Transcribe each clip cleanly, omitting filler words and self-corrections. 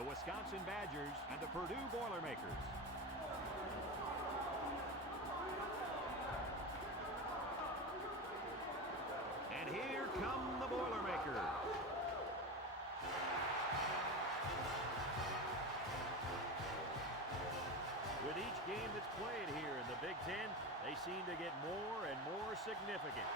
the Wisconsin Badgers and the Purdue Boilermakers. And here come the Boilermakers. With each game that's played here in the Big Ten, they seem to get more and more significant.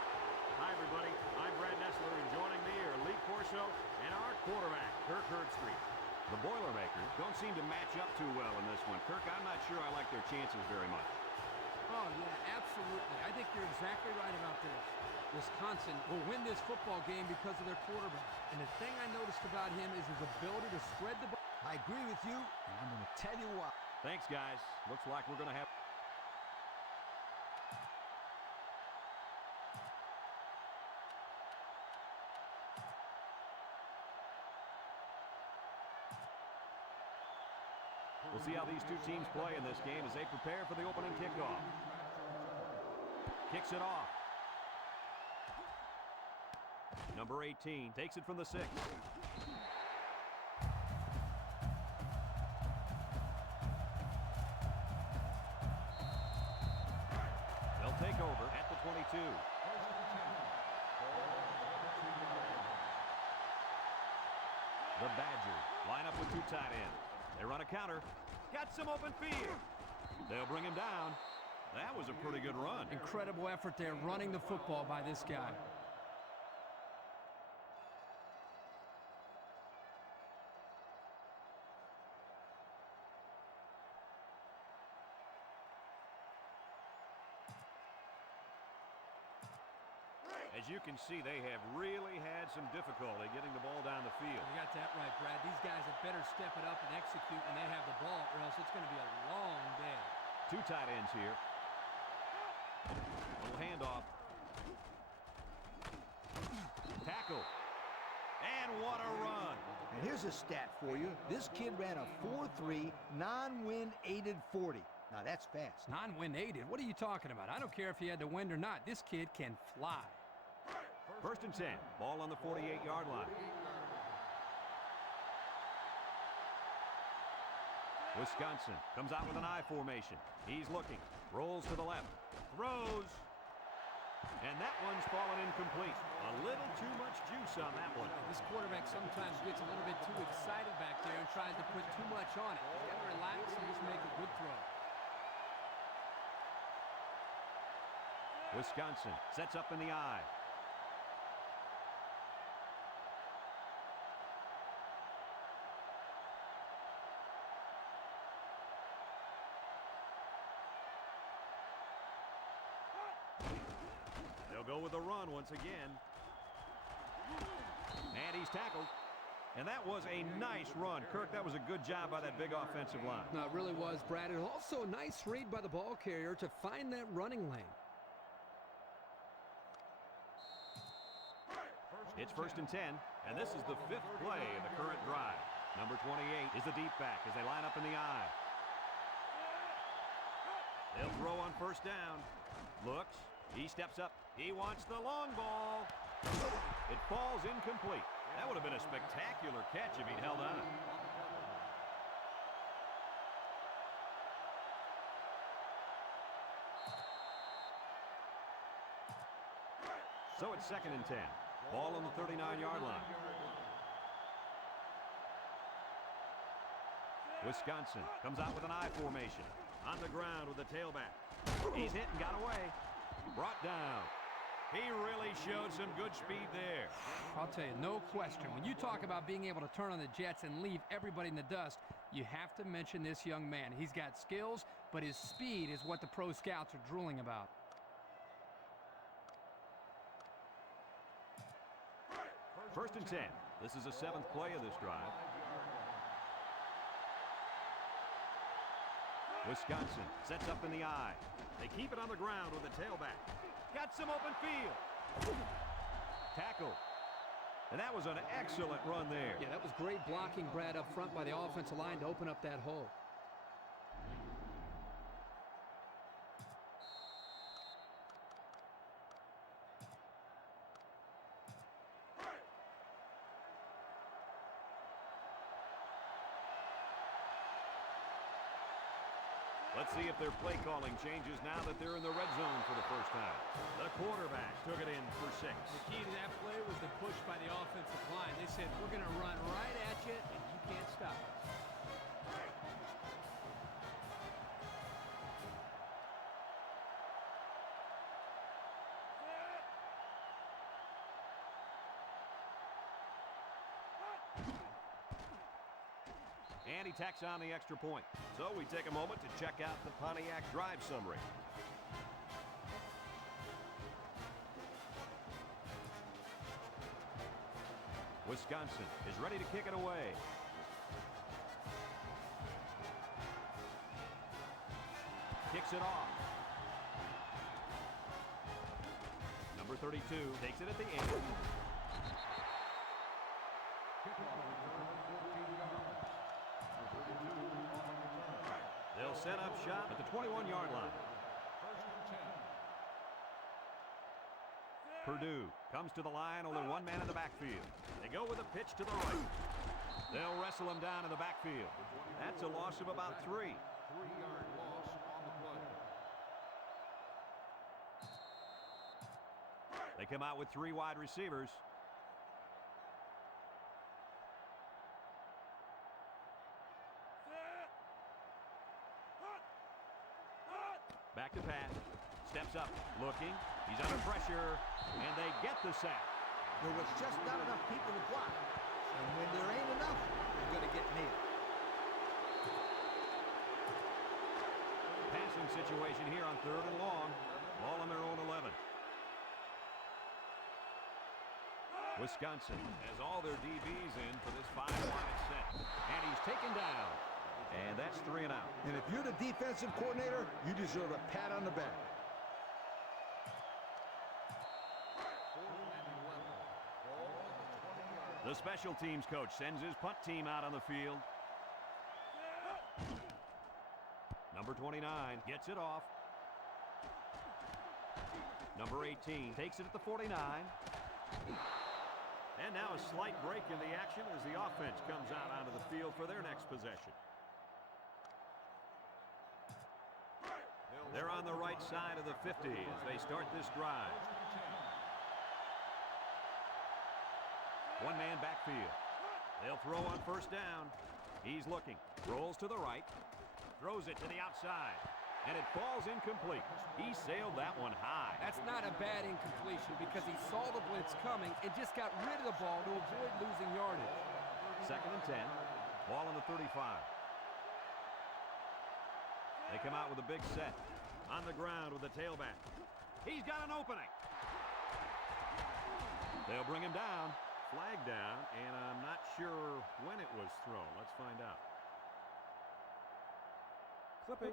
Hi, everybody. I'm Brad Nessler, and joining me are Lee Corso and our quarterback, Kirk Herbstreit. The Boilermakers don't seem to match up too well in this one. Kirk, I'm not sure I like their chances very much. Oh, yeah, absolutely. I think you're exactly right about this. Wisconsin will win this football game because of their quarterback. And the thing I noticed about him is his ability to spread the ball. I agree with you, and I'm going to tell you why. Thanks, guys. Looks like we're going to have... We'll see how these two teams play in this game as they prepare for the opening kickoff. Kicks it off. Number 18 takes it from the 6. They'll take over at the 22. The Badgers line up with two tight ends. They run a counter. Got some open field. They'll bring him down. That was a pretty good run. Incredible effort there running the football by this guy. As you can see, they have really had some difficulty getting the ball down the field. You got that right, Brad. These guys had better step it up and execute when they have the ball, or else it's going to be a long day. Two tight ends here. Little handoff. Tackle. And what a run. And here's a stat for you. This kid ran a 4.3, non-wind aided 40. Now, that's fast. Non-wind aided? What are you talking about? I don't care if he had the wind or not. This kid can fly. First and 10. Ball on the 48-yard line. Wisconsin comes out with an I formation. He's looking. Rolls to the left. Throws. And that one's fallen incomplete. A little too much juice on that one. This quarterback sometimes gets a little bit too excited back there and tries to put too much on it. He's got to relax and just make a good throw. Wisconsin sets up in the I. They'll go with the run once again. And he's tackled. And that was a nice run. Kirk, that was a good job by that big offensive line. No, it really was, Brad. And also a nice read by the ball carrier to find that running lane. It's first and 10, and this is the 5th play of the current drive. Number 28 is the deep back as they line up in the I. They'll throw on first down. Looks. He steps up. He wants the long ball. It falls incomplete. That would have been a spectacular catch if he'd held on. So it's second and 10. Ball on the 39-yard line. Wisconsin comes out with an I formation. On the ground with the tailback. He's hit and got away. Brought down. He really showed some good speed there. I'll tell you, no question. When you talk about being able to turn on the jets and leave everybody in the dust, you have to mention this young man. He's got skills, but his speed is what the pro scouts are drooling about. First and 10. This is the 7th play of this drive. Wisconsin sets up in the I. They keep it on the ground with the tailback. Got some open field. Tackle. And that was an excellent run there. Yeah, that was great blocking, Brad, up front by the offensive line to open up that hole. Let's see if their play calling changes now that they're in the red zone for the first time. The quarterback took it in for 6. The key to that play was the push by the offensive line. They said, we're going to run right at you, and you can't stop us. And he tacks on the extra point. So we take a moment to check out the Pontiac drive summary. Wisconsin is ready to kick it away. Kicks it off. Number 32 takes it at the end. They'll set up shop at the 21-yard line. Purdue comes to the line, only one man in the backfield. They go with a pitch to the right. They'll wrestle him down in the backfield. That's a loss of about 3. 3-yard loss on the play. They come out with 3 wide receivers. Back to pass. Steps up. Looking. He's under pressure. And they get the sack. There was just not enough people to block. And when there ain't enough, you're going to get nailed. Passing situation here on 3rd and long. Ball on their own 11. Wisconsin has all their DBs in for this 5-wide set. And he's taken down. And that's 3 and out. And if you're the defensive coordinator, you deserve a pat on the back. The special teams coach sends his punt team out on the field. Number 29 gets it off. Number 18 takes it at the 49. And now a slight break in the action as the offense comes out onto the field for their next possession. They're on the right side of the 50 as they start this drive. One-man backfield. They'll throw on 1st down. He's looking. Rolls to the right. Throws it to the outside. And it falls incomplete. He sailed that one high. That's not a bad incompletion because he saw the blitz coming and just got rid of the ball to avoid losing yardage. 2nd and 10. Ball on the 35. They come out with a big set. On the ground with the tailback. He's got an opening. They'll bring him down. Flag down, and I'm not sure when it was thrown. Let's find out. Clipping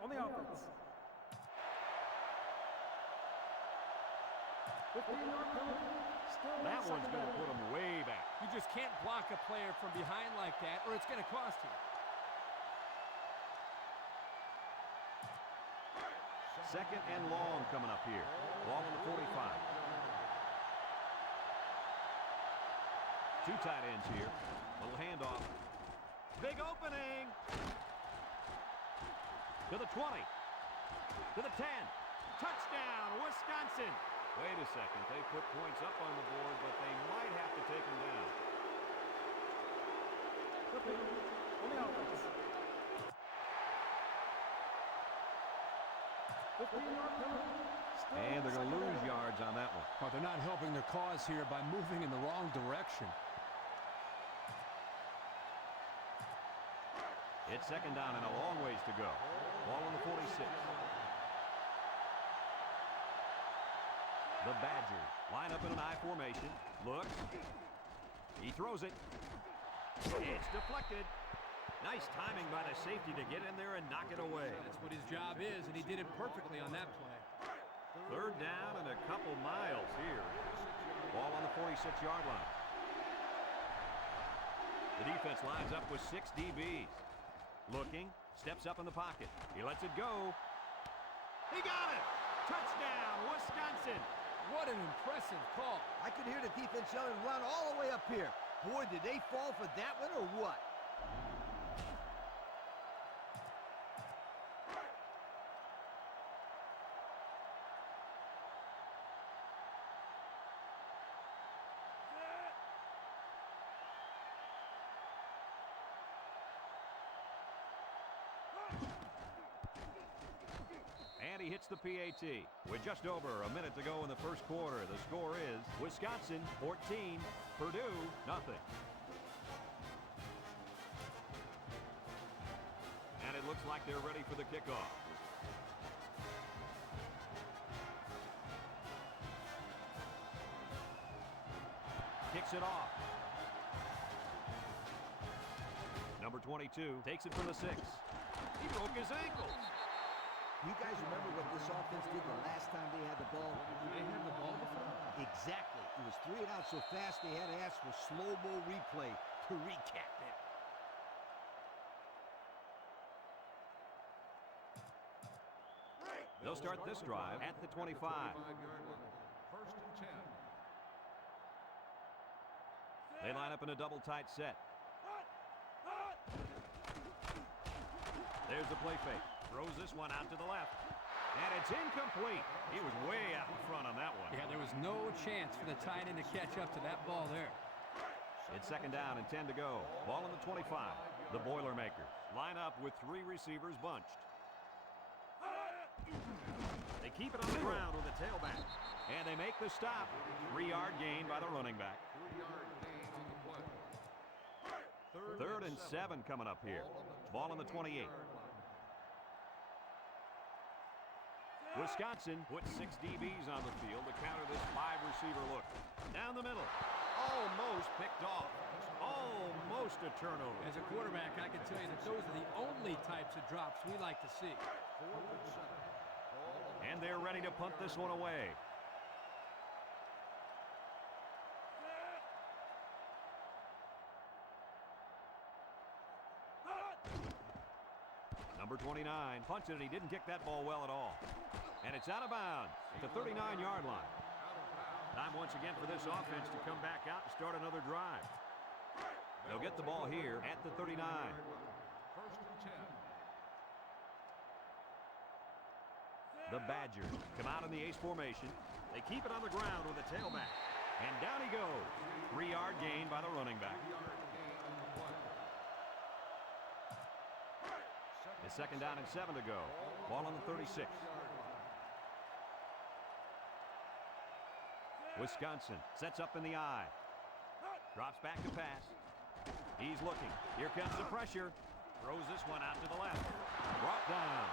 on the offense. 15-yard penalty. That one's going to put him way back. You just can't block a player from behind like that, or it's going to cost you. 2nd and long coming up here. Ball on the 45. 2 tight ends here. Little handoff. Big opening. To the 20. To the 10. Touchdown, Wisconsin. Wait a second. They put points up on the board, but they might have to take them down. Clipping on the offense. 15-yard penalty. And they're going to lose yards on that one. Oh, they're not helping their cause here by moving in the wrong direction. It's 2nd down and a long ways to go. Ball on the 46. The Badgers line up in an I formation. Looks. He throws it. It's deflected. Nice timing by the safety to get in there and knock it away. That's what his job is, and he did it perfectly on that play. 3rd down and a couple miles here. Ball on the 46-yard line. The defense lines up with 6 DBs. Looking, steps up in the pocket. He lets it go. He got it! Touchdown, Wisconsin! What an impressive call. I could hear the defense yelling, run all the way up here. Boy, did they fall for that one or what? And he hits the PAT. With just over a minute to go in the first quarter, the score is Wisconsin 14, Purdue nothing. And it looks like they're ready for the kickoff. Kicks it off. Number 22 takes it from the 6. He broke his ankle. You guys remember what this offense did the last time they had the ball? They had the ball before? Exactly. It was 3 and out so fast they had to ask for slow-mo replay to recap it. They'll start this drive at the 25. 25-yard line. First and 10. They line up in a double tight set. There's the play fake. Throws this one out to the left. And it's incomplete. He was way out in front on that one. Yeah, there was no chance for the tight end to catch up to that ball there. It's second down and 10 to go. Ball on the 25. The Boilermakers line up with 3 receivers bunched. They keep it on the ground with the tailback. And they make the stop. 3-yard gain by the running back. 3-yard gain on the play. Third and 7 coming up here. Ball on the 28. Wisconsin put 6 DBs on the field to counter this 5-receiver look. Down the middle. Almost picked off. Almost a turnover. As a quarterback, I can tell you that those are the only types of drops we like to see. 4th and 7. And they're ready to punt this one away. Number 29 punts it, and he didn't kick that ball well at all. And it's out of bounds at the 39-yard line. Time once again for this offense to come back out and start another drive. They'll get the ball here at the 39. First and The10. Badgers come out in the ace formation. They keep it on the ground with a tailback. And down he goes. 3-yard gain by the running back. 3-yard gain on the play. It's second down and 7 to go. Ball on the 36. Wisconsin sets up in the I. Drops back to pass. He's looking. Here comes the pressure. Throws this one out to the left. Brought down.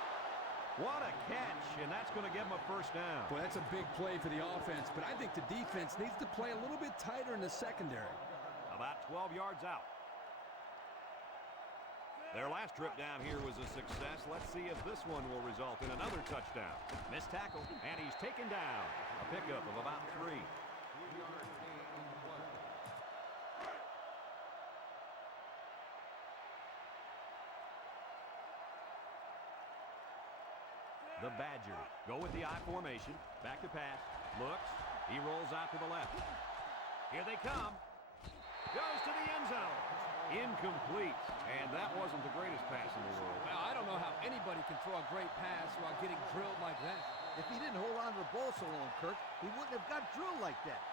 What a catch, and that's going to give him a first down. Well, that's a big play for the offense, but I think the defense needs to play a little bit tighter in the secondary. About 12 yards out. Their last trip down here was a success. Let's see if this one will result in another touchdown. Missed tackle, and he's taken down. A pickup of about 3. 3-yard gain on the play. The Badgers go with the I formation. Back to pass. Looks. He rolls out to the left. Here they come. Goes to the end zone. Incomplete. And that wasn't the greatest pass in the world. Well, I don't know how anybody can throw a great pass while getting drilled like that. If he didn't hold on to the ball so long, Kirk, he wouldn't have got drilled like that.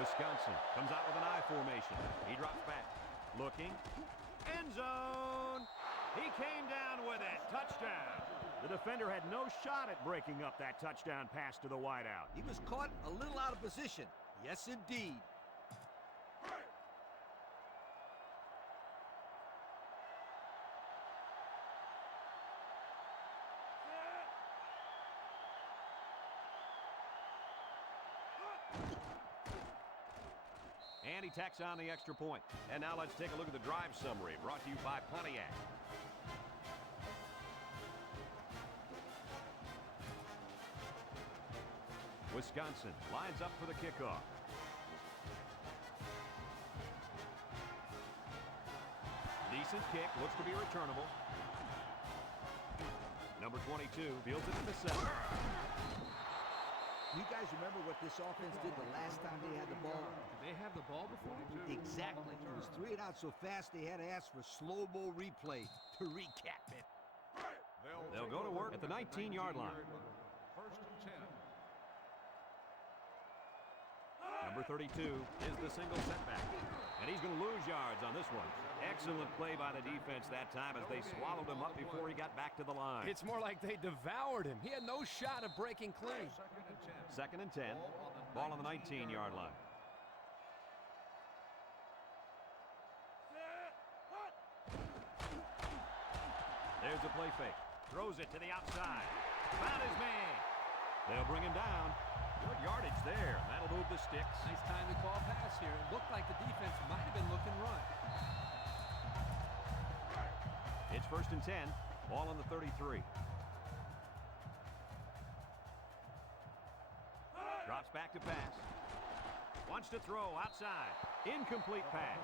Wisconsin comes out with an I formation. He drops back. Looking. End zone. He came down with it. Touchdown. The defender had no shot at breaking up that touchdown pass to the wideout. He was caught a little out of position. Yes, indeed. And he tacks on the extra point. And now let's take a look at the drive summary brought to you by Pontiac. Wisconsin lines up for the kickoff. Decent kick, looks to be returnable. Number 22 fields it to the center. You guys remember what this offense did the last time they had the ball? Did they have the ball before? Exactly. It was 3 and out so fast they had to ask for slow-mo replay to recap it. They'll go to work at the 19-yard line. First and 10. Number 32 is the single setback. And he's going to lose yards on this one. Excellent play by the defense that time as they swallowed him up before he got back to the line. It's more like they devoured him. He had no shot of breaking clean. Second and 10. Ball on the 19-yard line. There's a play fake. Throws it to the outside. Found his man. They'll bring him down. Good yardage there. That'll move the sticks. Nice time to call pass here. It looked like the defense might have been looking run. It's first and 10. Ball on the 33. Drops back to pass. Wants to throw outside. Incomplete pass.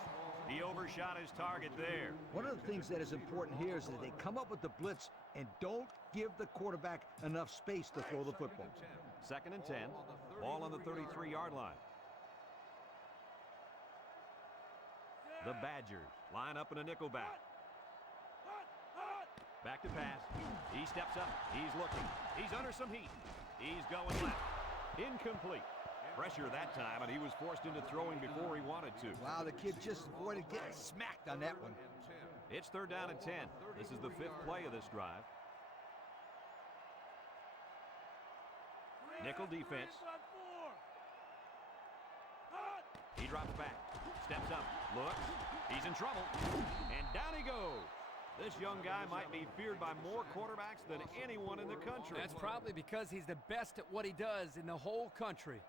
He overshot his target there. One of the things that is important here is that they come up with the blitz and don't give the quarterback enough space to throw the football. Second and 10. Ball on the 33-yard line. The Badgers line up in a nickel back. Back to pass. He steps up. He's looking. He's under some heat. He's going left. Incomplete. Pressure that time, and he was forced into throwing before he wanted to. Wow, the kid just avoided getting smacked on that one. It's third down and 10. This is the 5th play of this drive. Nickel defense. He drops back. Steps up. Looks. He's in trouble. And down he goes. This young guy might be feared by more quarterbacks than anyone in the country. That's probably because he's the best at what he does in the whole country.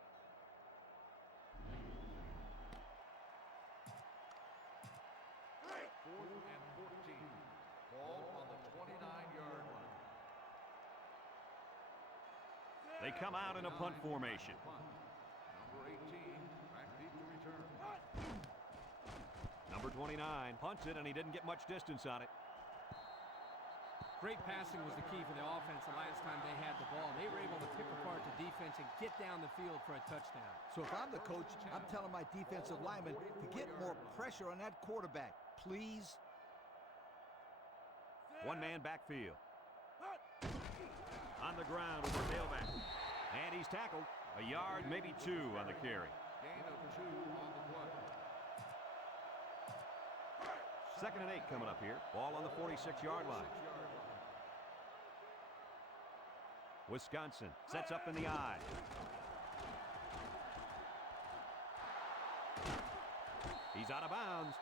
They come out in a punt formation. Number 18, back deep to return. Number 29 punts it, and he didn't get much distance on it. Great passing was the key for the offense the last time they had the ball. They were able to pick apart the defense and get down the field for a touchdown. So if I'm the coach, I'm telling my defensive linemen to get more pressure on that quarterback, please. One-man backfield. On the ground with the tailback. And he's tackled. A yard, maybe 2 on the carry. Gain of 2 on the play. Second and 8 coming up here. Ball on the 46-yard line. Wisconsin sets up in the I. He's out of bounds.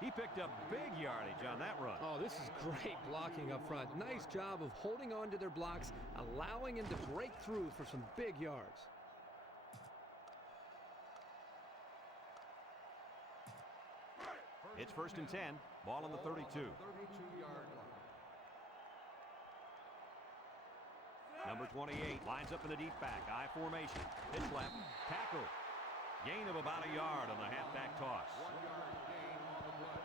He picked up big yardage on that run. Oh, this is great blocking up front. Nice job of holding on to their blocks, allowing him to break through for some big yards. It's first and 10. Ball on the 32. 32-yard line. Number 28 lines up in the deep back. I formation. Pitch left. Tackle. Gain of about a yard on the halfback toss. 1-yard gain on the play.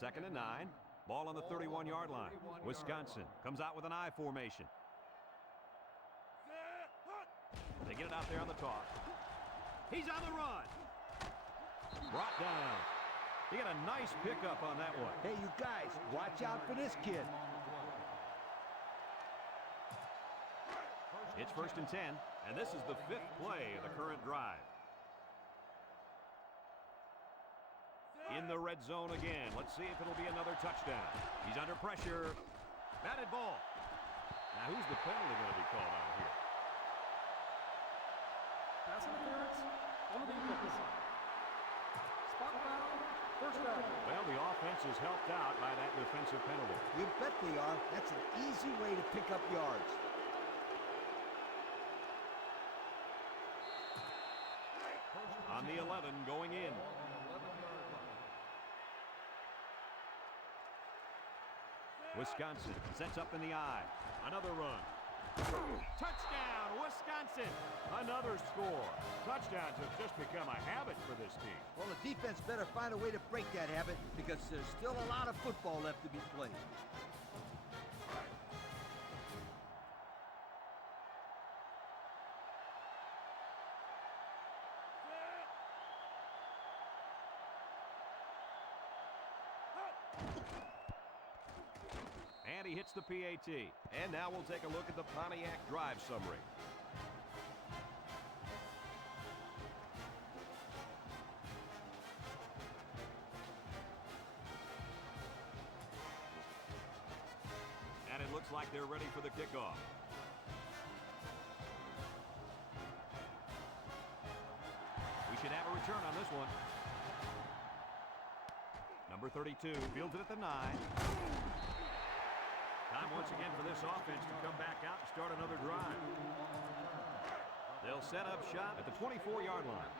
Second and 9. Ball on the 31-yard line. Wisconsin comes out with an I formation. They get it out there on the toss. He's on the run. Brought down. He got a nice pickup on that one. Hey, you guys, watch out for this kid. It's first and 10, and this is the 5th play of the current drive. In the red zone again. Let's see if it'll be another touchdown. He's under pressure. Batted ball. Now, who's the penalty going to be called on here? Pass interference on the defense. Spot foul, first down. Well, the offense is helped out by that defensive penalty. You bet they are. That's an easy way to pick up yards. On the 11 going in. Wisconsin sets up in the I. Another run. Touchdown, Wisconsin. Another score. Touchdowns have just become a habit for this team. Well, the defense better find a way to break that habit because there's still a lot of football left to be played. And he hits the PAT. And now we'll take a look at the Pontiac drive summary. And it looks like they're ready for the kickoff. We should have a return on this one. Number 32 fields it at the 9. Time once again for this offense to come back out and start another drive. They'll set up shop at the 24-yard line.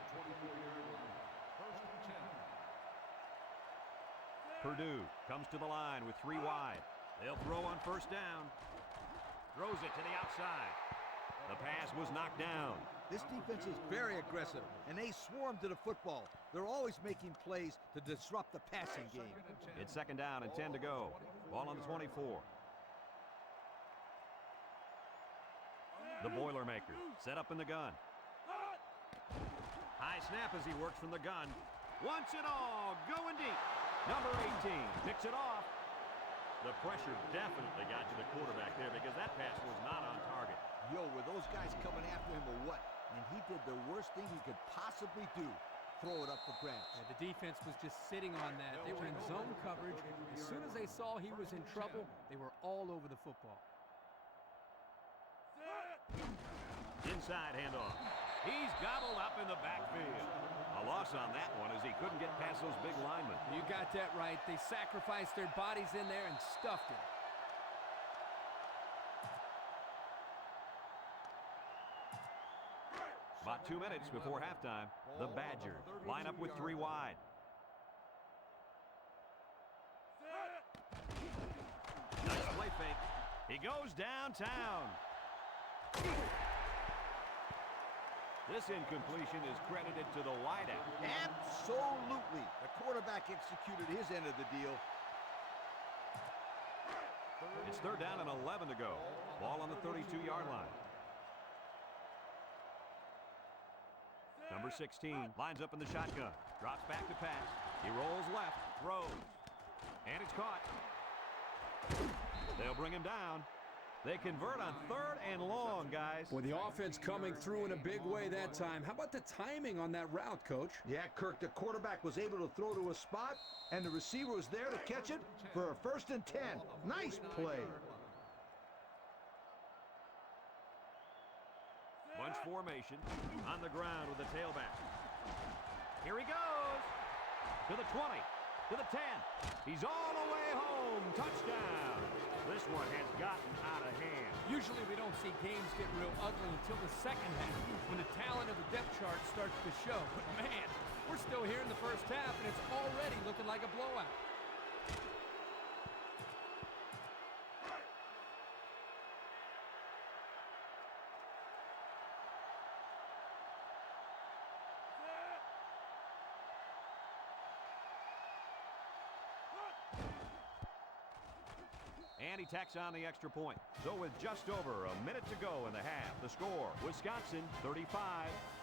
Purdue comes to the line with 3 wide. They'll throw on first down. Throws it to the outside. The pass was knocked down. This defense is very aggressive, and they swarm to the football. They're always making plays to disrupt the passing game. It's second down and 10 to go. Ball on the 24. The Boilermakers set up in the gun. High snap as he works from the gun. Wants it all. Going deep. Number 18 picks it off. The pressure definitely got to the quarterback there because that pass was not on target. Yo, were those guys coming after him or what? And he did the worst thing he could possibly do. Throw it up for grabs. Yeah, the defense was just sitting on that. They were in zone coverage. As soon as they saw he was in trouble, they were all over the football. Inside handoff. He's gobbled up in the backfield. A loss on that one as he couldn't get past those big linemen. You got that right. They sacrificed their bodies in there and stuffed him. About 2 minutes before halftime, the Badgers line up with 3 wide. Nice play fake. He goes downtown. This incompletion is credited to the wideout. Absolutely. The quarterback executed his end of the deal. It's third down and 11 to go. Ball on the 32-yard line. Number 16 lines up in the shotgun. Drops back to pass. He rolls left. Throws. And it's caught. They'll bring him down. They convert on third and long, guys. Well, the offense coming through in a big way that time. How about the timing on that route, Coach? Yeah, Kirk, the quarterback was able to throw to a spot, and the receiver was there to catch it for a 1st and 10. Nice play. Bunch formation on the ground with the tailback. Here he goes. To the 20. To the 10. He's all the way home. Touchdown. This one has gotten out of hand. Usually we don't see games get real ugly until the second half when the talent of the depth chart starts to show. But man, we're still here in the first half and it's already looking like a blowout. And he tacks on the extra point. So with just over a minute to go in the half, the score, Wisconsin 35,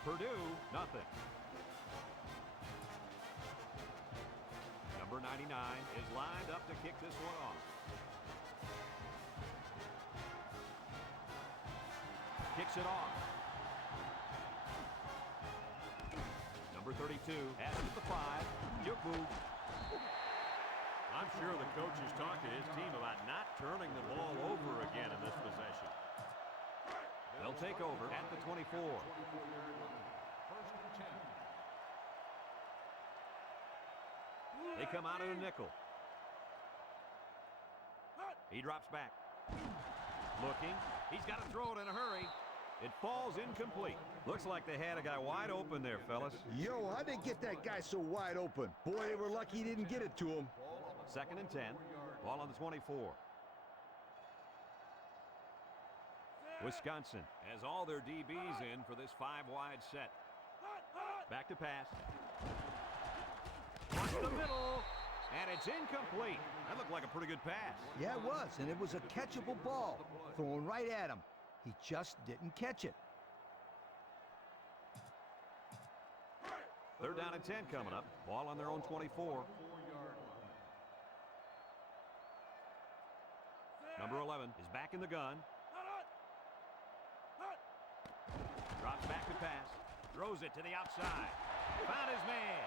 Purdue nothing. Number 99 is lined up to kick this one off. Kicks it off. Number 32 has it at the 5. Juke move. I'm sure the coach has talked to his team about not turning the ball over again in this possession. They'll take over at the 24. They come out in a nickel. He drops back. Looking. He's got to throw it in a hurry. It falls incomplete. Looks like they had a guy wide open there, fellas. Yo, how did they get that guy so wide open? Boy, they were lucky he didn't get it to him. Second and 10. Ball on the 24. Wisconsin has all their DBs in for this 5-wide set. Back to pass. Watch the middle. And it's incomplete. That looked like a pretty good pass. Yeah, it was, and it was a catchable ball. Thrown right at him. He just didn't catch it. Third down and 10 coming up. Ball on their own 24. Number 11 is back in the gun. Drops back to pass. Throws it to the outside. Found his man.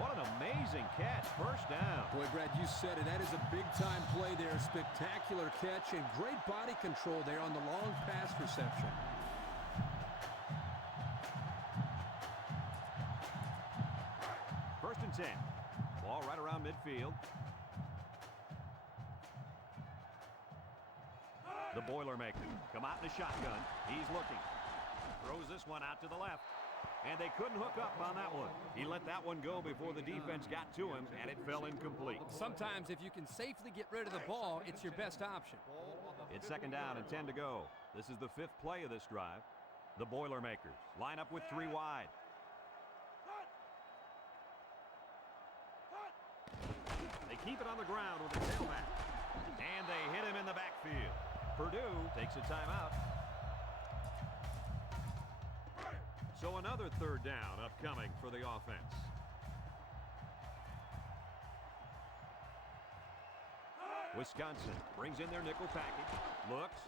What an amazing catch. First down. Boy, Brad, you said it. That is a big-time play there. Spectacular catch and great body control there on the long pass reception. First and 10. Ball right around midfield. The Boilermakers come out in the shotgun. He's looking. Throws this one out to the left. And they couldn't hook up on that one. He let that one go before the defense got to him, and it fell incomplete. Sometimes if you can safely get rid of the ball, it's your best option. It's second down and 10 to go. This is the 5th play of this drive. The Boilermakers line up with 3 wide. They keep it on the ground with the tailback. And they hit him in the backfield. Purdue takes a timeout. So another third down upcoming for the offense. Wisconsin brings in their nickel package. Looks.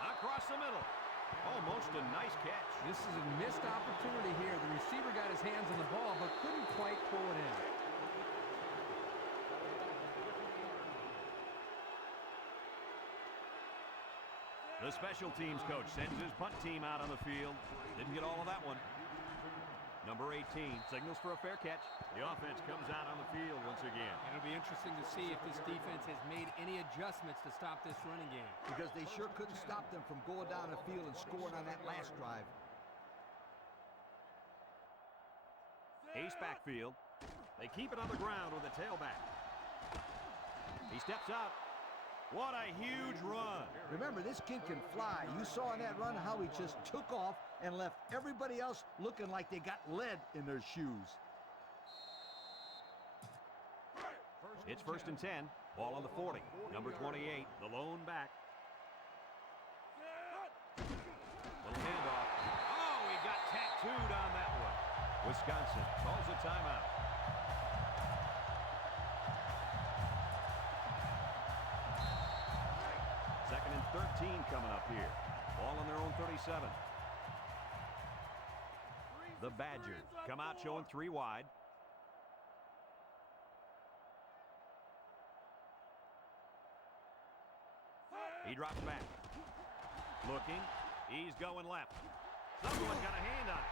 Across the middle. Almost a nice catch. This is a missed opportunity here. The receiver got his hands on the ball but couldn't quite pull it in. The special teams coach sends his punt team out on the field. Didn't get all of that one. Number 18 signals for a fair catch. The offense comes out on the field once again. It'll be interesting to see if this defense has made any adjustments to stop this running game. Because they sure couldn't stop them from going down the field and scoring on that last drive. Ace backfield. They keep it on the ground with a tailback. He steps out. What a huge run. Remember, this kid can fly. You saw in that run how he just took off and left everybody else looking like they got lead in their shoes. It's first and 10. Ball on the 40. Number 28, the lone back. Little handoff. Oh, he got tattooed on that one. Wisconsin calls a timeout. Second and 13 coming up here. Ball on their own 37. The Badgers come out showing 3 wide. He drops back. Looking. He's going left. Someone got a hand on it.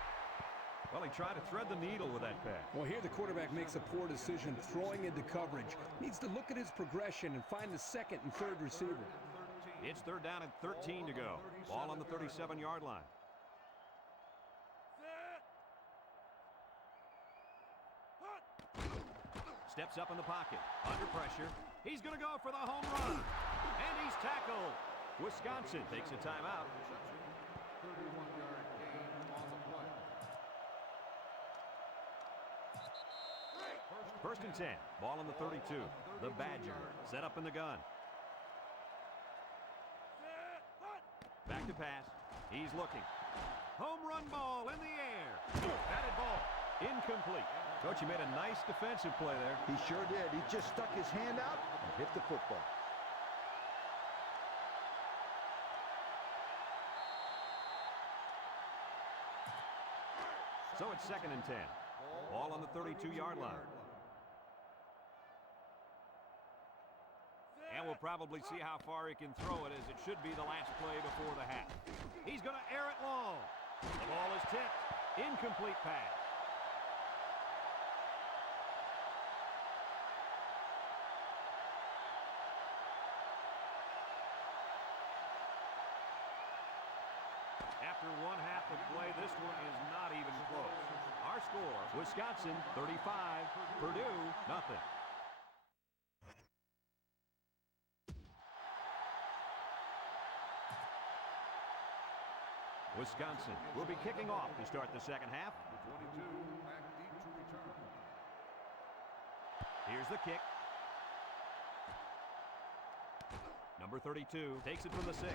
Well, he tried to thread the needle with that pass. Well, here the quarterback makes a poor decision throwing into coverage. Needs to look at his progression and find the second and third receiver. It's third down and 13 to go. Ball on the 37-yard line. Steps up in the pocket. Under pressure. He's going to go for the home run. And he's tackled. Wisconsin takes a timeout. 31-yard gain on the play. First and 10. Ball on the 32. The Badger set up in the gun. Back to pass. He's looking. Home run ball in the air. Batted ball. Incomplete. Coach, he made a nice defensive play there. He sure did. He just stuck his hand out and hit the football. So it's second and 10. Ball on the 32-yard line. And we'll probably see how far he can throw it, as it should be the last play before the half. He's going to air it long. The ball is tipped. Incomplete pass. After one half of play, this one is not even close. Our score, Wisconsin 35, Purdue nothing. Wisconsin will be kicking off to start the second half. The 22 back deep to return. Here's the kick. Number 32 takes it from the 6.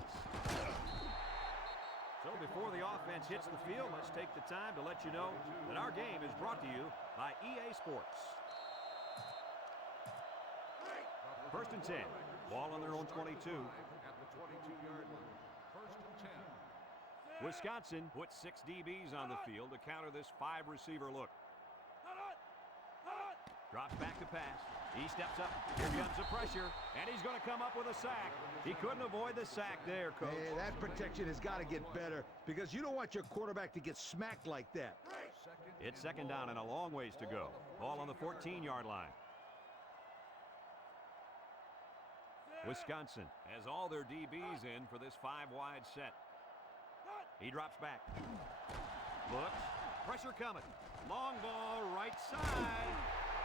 So before the offense hits the field, let's take the time to let you know that our game is brought to you by EA Sports. First and 10. Ball on their own 22. At the 22-yard line. First and 10. Wisconsin puts 6 DBs on the field to counter this 5-receiver look. Drops back to pass. He steps up. Here comes the pressure, and he's going to come up with a sack. He couldn't avoid the sack there, Coach. Hey, that protection has got to get better because you don't want your quarterback to get smacked like that. It's second down and a long ways to go. Ball on the 14-yard line. Wisconsin has all their DBs in for this 5-wide set. He drops back. Looks. Pressure coming. Long ball right side.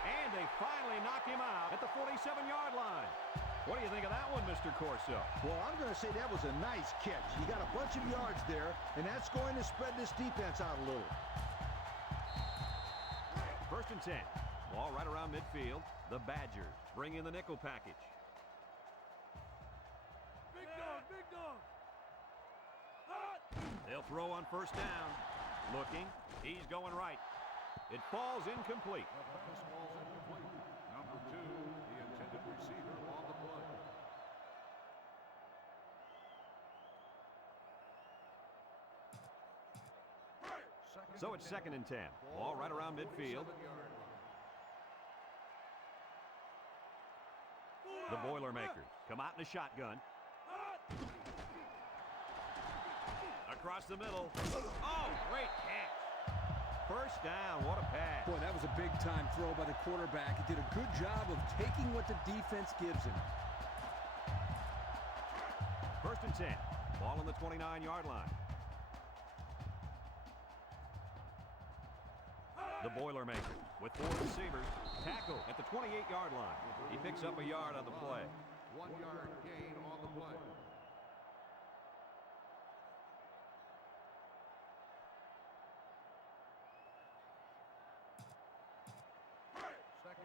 And they finally knock him out at the 47-yard line. What do you think of that one, Mr. Corso? Well, I'm going to say that was a nice catch. He got a bunch of yards there, and that's going to spread this defense out a little. First and 10. Ball right around midfield. The Badgers bring in the nickel package. Big dog, big dog. They'll throw on first down. Looking. He's going right. It falls incomplete. This ball's incomplete. Number 2, the intended receiver on the play. So it's second and 10. Ball right around midfield. The Boilermakers come out in a shotgun. Across the middle. Oh, great catch. First down. What a pass. Boy, that was a big-time throw by the quarterback. He did a good job of taking what the defense gives him. First and 10. Ball on the 29-yard line. The Boilermakers with 4 receivers. Tackle at the 28-yard line. He picks up a yard on the play. 1-yard gain on the play.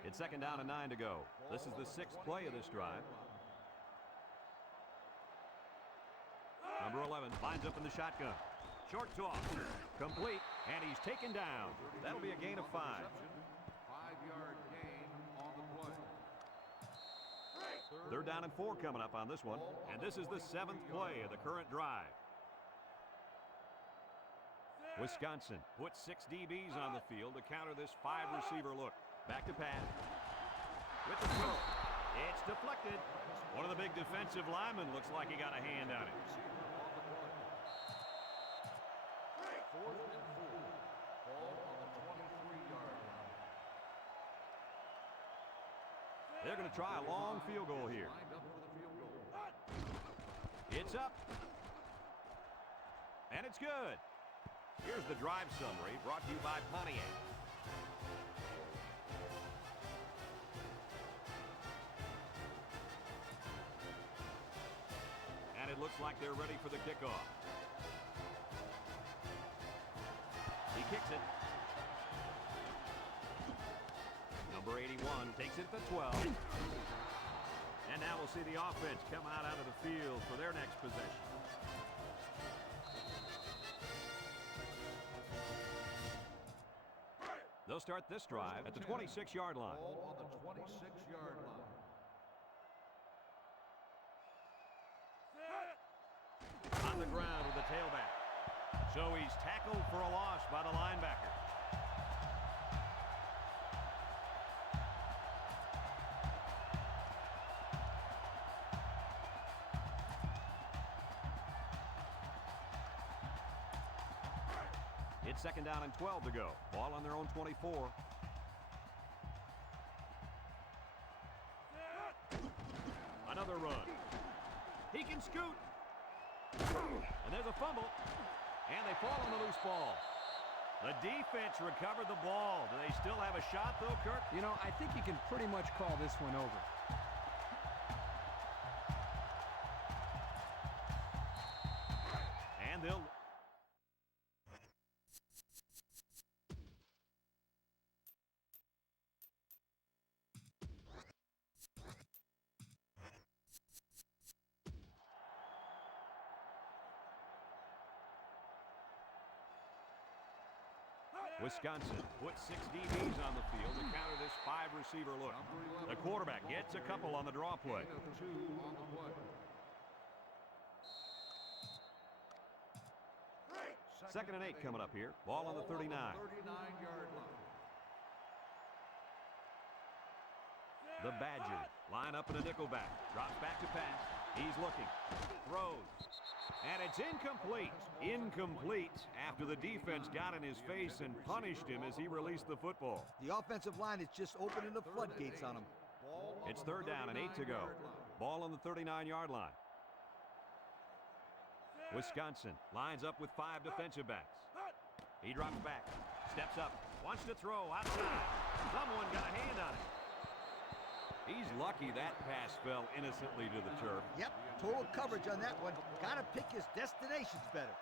It's second down and 9 to go. This is the 6th play of this drive. Number 11 lines up in the shotgun. Short toss. Complete. And he's taken down. That'll be a gain of 5. 5-yard gain on the play. Third down and 4 coming up on this one. And this is the 7th play of the current drive. Wisconsin puts 6 DBs on the field to counter this 5-receiver look. Back to pass. With the throw. It's deflected. One of the big defensive linemen looks like he got a hand on it. 4th and 4. Ball on the 23-yard line. They're going to try a long field goal here. Lined up for the field goal. It's up. And it's good. Here's the drive summary brought to you by Pontiac. And it looks like they're ready for the kickoff. He kicks it. Number 81 takes it to 12. And now we'll see the offense come out of the field for their next possession. They'll start this drive at the 26-yard line. Ball on the 26-yard line. On the ground with the tailback. So he's tackled for a loss by the linebacker. It's second down and 12 to go. Ball on their own 24. Another run. He can scoot. And there's a fumble. And they fall on the loose ball. The defense recovered the ball. Do they still have a shot, though, Kirk? You know, I think you can pretty much call this one over. And they'll... Wisconsin puts 6 DBs on the field to counter this 5-receiver look. The quarterback gets a couple on the draw play. Gain of 2 on the play. Second and 8 coming up here. Ball on the 39. 39-yard line. The Badgers line up in a nickelback. Drops back to pass. He's looking. Throws. And it's incomplete. Incomplete after the defense got in his face and punished him as he released the football. The offensive line is just opening the floodgates on him. It's third down and 8 to go. Ball on the 39-yard line. Wisconsin lines up with 5 defensive backs. He drops back. Steps up. Wants to throw outside. Someone got a hand on it. He's lucky that pass fell innocently to the turf. Yep, total coverage on that one. Got to pick his destinations better.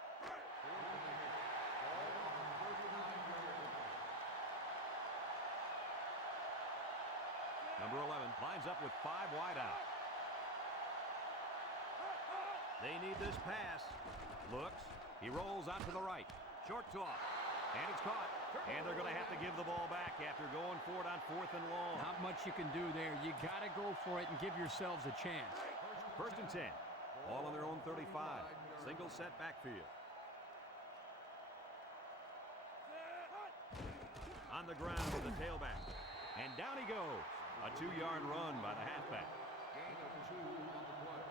Number 11 lines up with 5 wide out. They need this pass. Looks. He rolls out to the right. Short toss. And it's caught. And they're going to have to give the ball back after going for it on 4th and long. Not much you can do there. You got to go for it and give yourselves a chance. First and 10. Ball on their own 35. Single set backfield. On the ground with the tailback. And down he goes. A 2-yard run by the halfback. Gain of 2 on the play.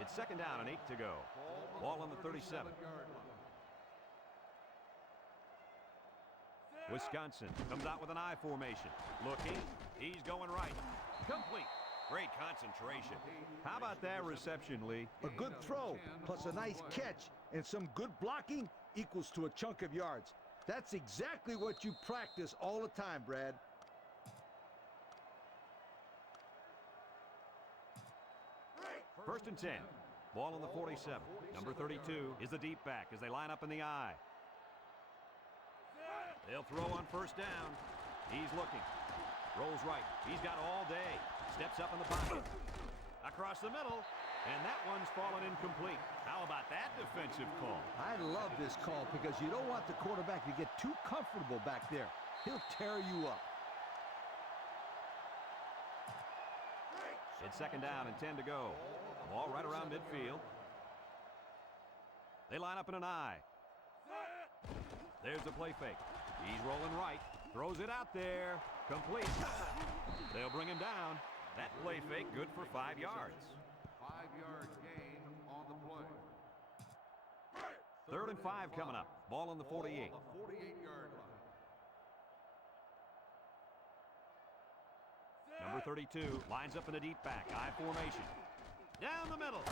It's second down and 8 to go. Ball on the 37. Wisconsin comes out with an I formation. Looking. He's going right. Complete. Great concentration. How about that reception, Lee? A good throw plus a nice catch and some good blocking equals to a chunk of yards. That's exactly what you practice all the time, Brad. First and 10. Ball on the 47. Number 32 is the deep back as they line up in the I. They'll throw on first down. He's looking. Rolls right. He's got all day. Steps up in the pocket. Across the middle. And that one's fallen incomplete. How about that defensive call? I love this call because you don't want the quarterback to get too comfortable back there. He'll tear you up. It's second down and 10 to go. Ball right around midfield. They line up in an I. There's the play fake. He's rolling right. Throws it out there. Complete. They'll bring him down. That play fake good for 5 yards. 5-yard gain on the play. Third and 5 coming up. Ball on the 48. 48-yard line. Number 32 lines up in a deep back. I formation. Down the middle.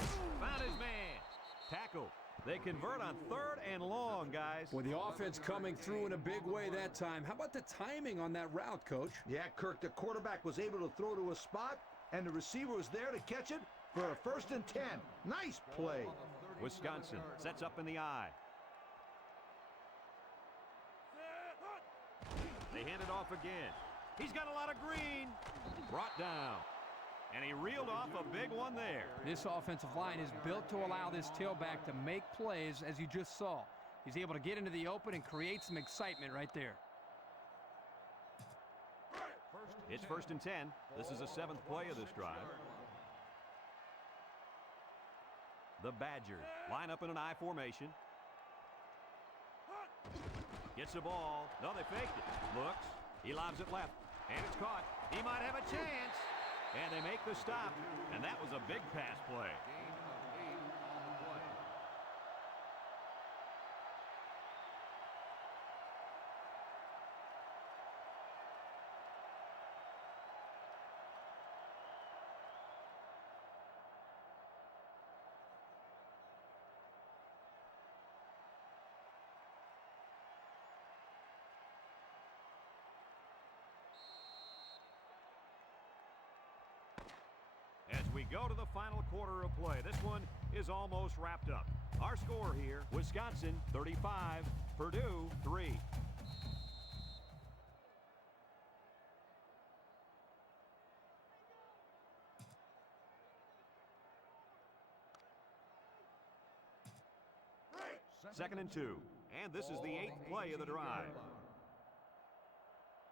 Found his man. Tackle. They convert on 3rd and long, guys. Well, the offense coming through in a big way that time. How about the timing on that route, Coach? Yeah, Kirk, the quarterback was able to throw to a spot, and the receiver was there to catch it for a first and 10. Nice play. Wisconsin sets up in the I. They hand it off again. He's got a lot of green. Brought down. And he reeled off a big one there. This offensive line is built to allow this tailback to make plays, as you just saw. He's able to get into the open and create some excitement right there. It's first and 10. This is the 7th play of this drive. The Badgers line up in an I formation. Gets the ball. No, they faked it. Looks. He lobs it left. And it's caught. He might have a chance. And they make the stop. And that was a big pass play. Gain of 8 on the play. As we go to the final quarter of play, this one is almost wrapped up. Our score here, Wisconsin 35, Purdue 3. 2nd and 2. And this is the 8th play of the drive.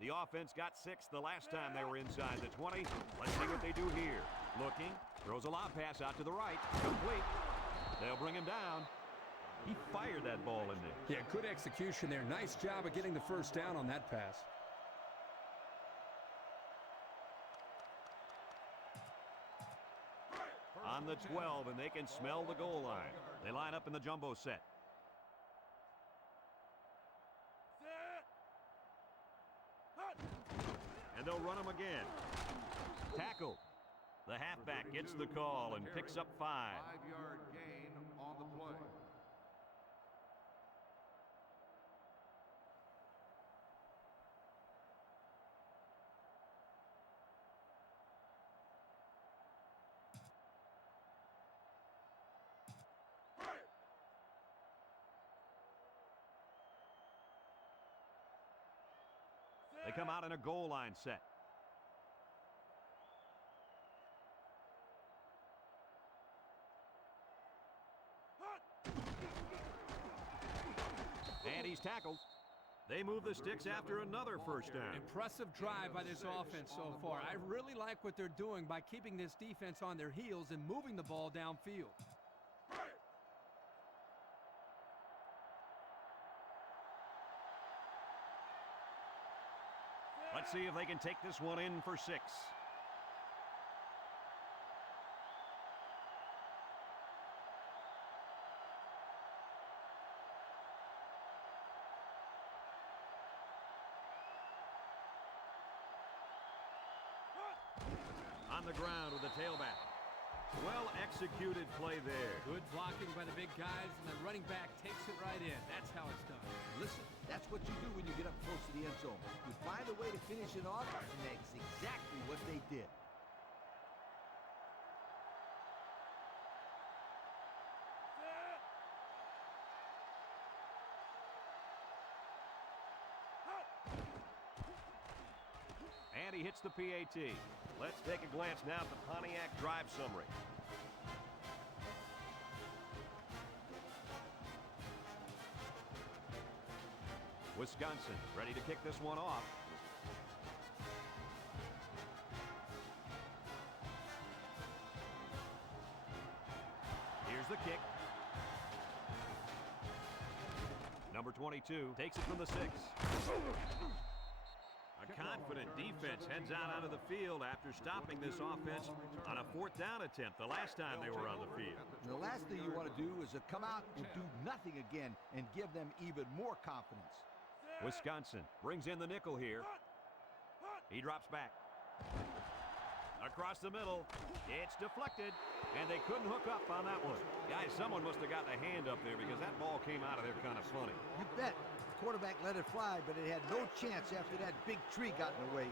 The offense got 6 the last time they were inside the 20. Let's see what they do here. Looking, throws a lob pass out to the right. Complete. They'll bring him down. He fired that ball in there. Yeah, good execution there. Nice job of getting the first down on that pass. On the 12, and they can smell the goal line. They line up in the jumbo set. And they'll run him again. Tackle. The halfback gets the call and picks up 5. 5-yard gain on the play. They come out in a goal line set. And he's tackled. They move the sticks after another first down. Impressive drive by this offense so far. I really like what they're doing by keeping this defense on their heels and moving the ball downfield. Let's see if they can take this one in for 6. On the ground with the tailback. Well executed play there. Good blocking by the big guys, and the running back takes it right in. That's how it's done. Listen, that's what you do when you get up close to the end zone. You find a way to finish it off, and that's exactly what they did. And he hits the PAT. Let's take a glance now at the Pontiac drive summary. Wisconsin ready to kick this one off. Here's the kick. Number 22 takes it from the 6. A confident defense heads out onto the field after stopping this offense on a 4th down attempt the last time they were on the field. And the last thing you want to do is to come out and do nothing again and give them even more confidence. Wisconsin brings in the nickel here. He drops back. Across the middle. It's deflected, and they couldn't hook up on that one. Guys, someone must have gotten a hand up there because that ball came out of there kind of funny. You bet. Quarterback let it fly, but it had no chance after that big tree got in the way.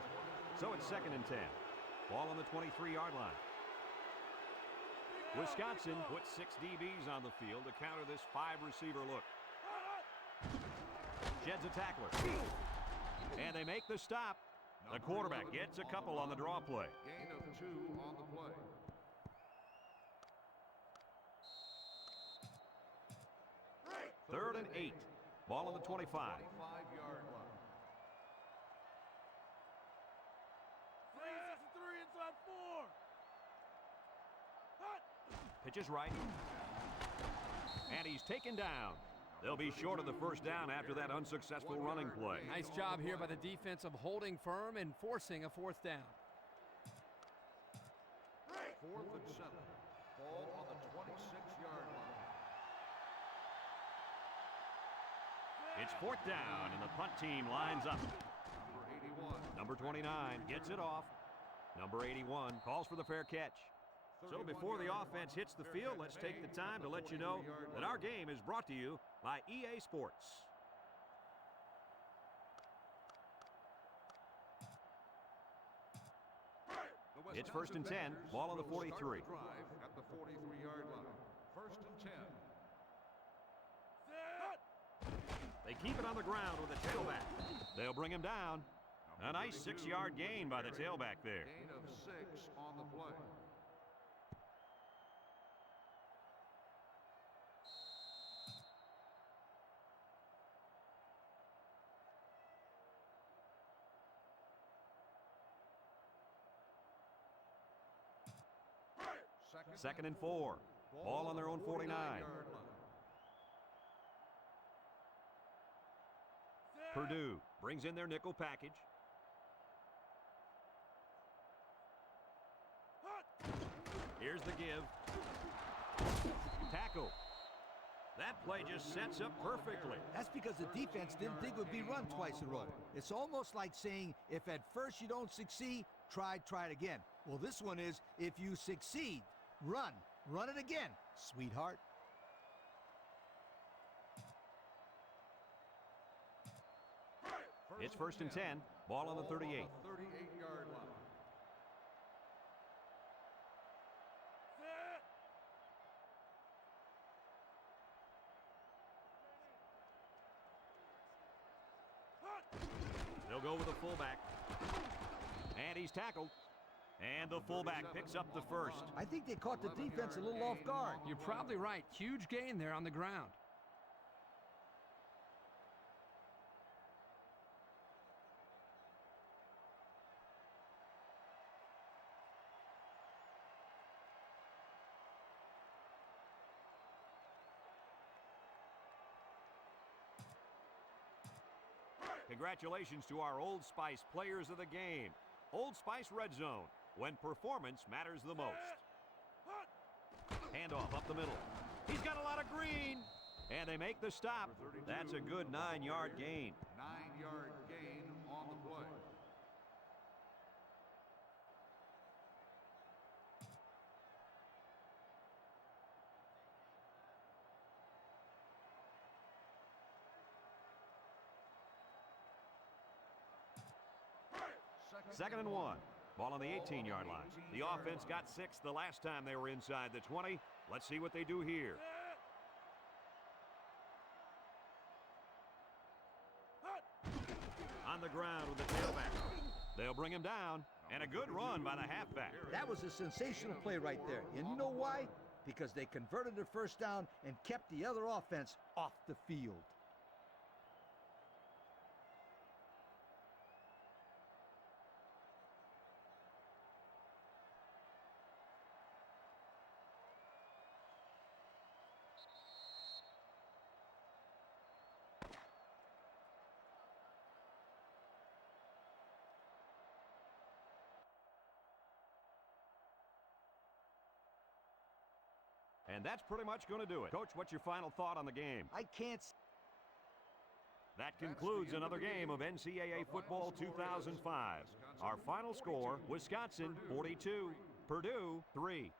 So it's 2nd and 10. Ball on the 23-yard line. Wisconsin puts 6 DBs on the field to counter this 5-receiver look. Sheds a tackler. And they make the stop. The quarterback gets a couple on the draw play. Gain of 2 on the play. Third and 8. Ball on the 25. 25-yard line. Pitch is right. And he's taken down. They'll be short of the first down after that unsuccessful running play. Nice job here by the defense of holding firm and forcing a 4th down. 4th and 7. Ball on the 26-yard line. It's 4th down, and the punt team lines up. Number 81. Number 29 gets it off. Number 81 calls for the fair catch. So before the offense hits the field, let's take the time to let you know that our game is brought to you by EA Sports. It's 1st and 10, ball on the 43. At the 43-yard line. 1st and 10. They keep it on the ground with a tailback. They'll bring him down. A nice 6-yard gain by the tailback there. Gain of 6 on the play. 2nd and 4. Ball on their own 49. Purdue brings in their nickel package. Here's the give. Tackle. That play just sets up perfectly. That's because the defense didn't think it would be run twice in a row. It's almost like saying, if at first you don't succeed, try it again. Well, this one is, if you succeed, run it again, sweetheart. It's 1st and 10. Ball on the 38. 38-yard line. They'll go with the fullback. And he's tackled. And the fullback picks up the first. I think they caught the defense a little off guard. You're probably right. Huge gain there on the ground. Congratulations to our Old Spice players of the game. Old Spice Red Zone, when performance matters the most. Handoff up the middle. He's got a lot of green. And they make the stop. That's a good 9-yard gain. 9-yard gain on the play. Second and 1. Ball on the 18-yard line. The offense got 6 the last time they were inside the 20. Let's see what they do here. On the ground with the tailback. They'll bring him down. And a good run by the halfback. That was a sensational play right there. And you know why? Because they converted their first down and kept the other offense off the field. And that's pretty much going to do it. Coach, what's your final thought on the game? I can't... That concludes another game of NCAA Football 2005. Our final score, Wisconsin 42, Purdue 3.